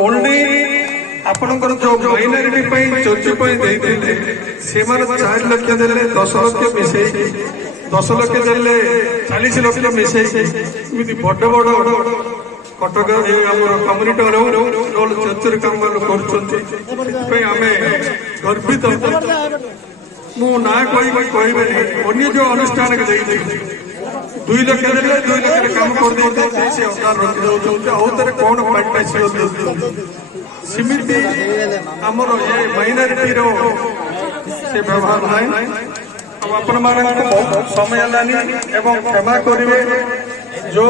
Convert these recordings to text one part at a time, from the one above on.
Only आपणकर जो minority church 4 lakh देले 10 लाख मिसे 10 लाख देले 40 लाख मिसे बड़ बड़ कटक कम्युनिटी चर्च काम आम गर्वित मु ना कहे अन्य जो अनुष्ठान 2 लाख देले 2 लाख काम कर से अवतार रखी दौरान आउे कौन सिमिति आमर ये माइनॉरिटी से व्यवहार ना आपण समय एवं क्षमा करेंगे जो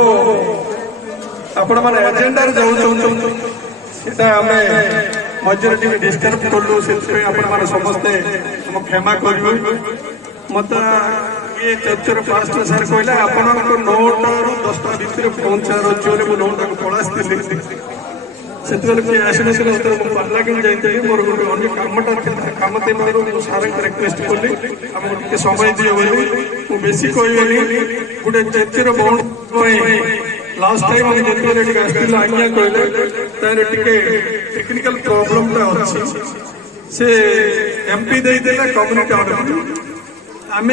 आपण मैंने एजेंडा जाता आम मजर डिस्टर्ब कलु से समस्ते क्षमा करेंगे मत ये चर्चर पास्टर सर कहले आपण 9टा रू 10टा भितर पहुंचार अच्छे नौटा को पलासी से पार्लामेंट जाते मोर गोटे अन्य कमटा कम सार रिक्वेस्ट कली आमको समय दिए बोली मुझे बेसी कहनी गोटे चर्चर बाउंड लास्ट टाइम आज्ञा कहले तार टेक्निकल प्रॉब्लम अच्छी से एमपी देदेला कम्युनिटी आम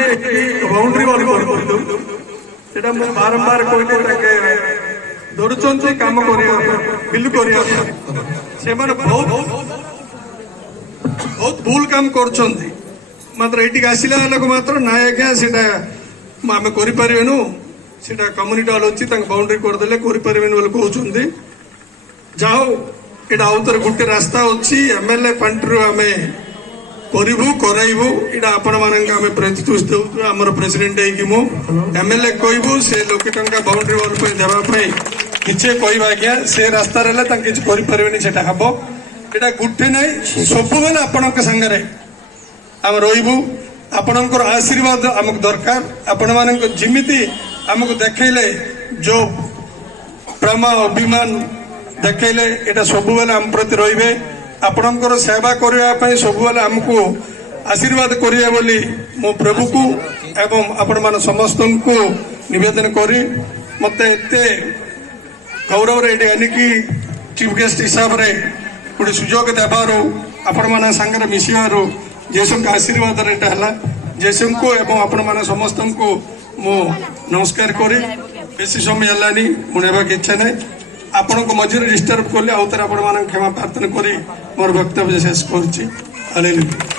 बाउंड्री वाल कर बारंबार कहते धरुंच कम बिल कर बहुत भूल काम कर मात्र ये आसला मात्र ना आज्ञा से आम करूँ से कम्युनिटी वाल अच्छी बाउंड्री करदे करें कहते जाओ ये आउ थे गोटे रास्ता अच्छी एमएलए फंड आम करू कराइबू इटा आपण मानक आम प्रतिश्रुति देवु आमर प्रेसिडेंट हो एमएलए कहबू से लोके टंका बाउंड्री वाल पे देवाई किसी कह आज्ञा से रास्ता किसी करें से हम यहाँ गोटे ना सब बेले आपण सागर आम रही आपणकर आशीर्वाद आमको दरकार आपण मान जिमिति आमको देखले जो प्रेम अभिमान देखले यहाँ सब बेले आम प्रति रे आपणकर सेवा करने सब बेले आमको आशीर्वाद करिए बोली मो प्रभु को एवं आपण मान समस्त को निवेदन करी मत एते गौरव आनिकी चीफ गेस्ट हिसाब से गोटे सुजोग देवार आपण मान सागर मिसार जेसु आशीर्वाद है जेसु को एवं आपण मान समस्त को मो नमस्कार करी बेसी समय है मुझे इच्छा ना आपण को मझे डिस्टर्ब कले आउ थे आपण क्षमा प्रार्थना करी मोर वक्तव्य शेष कर।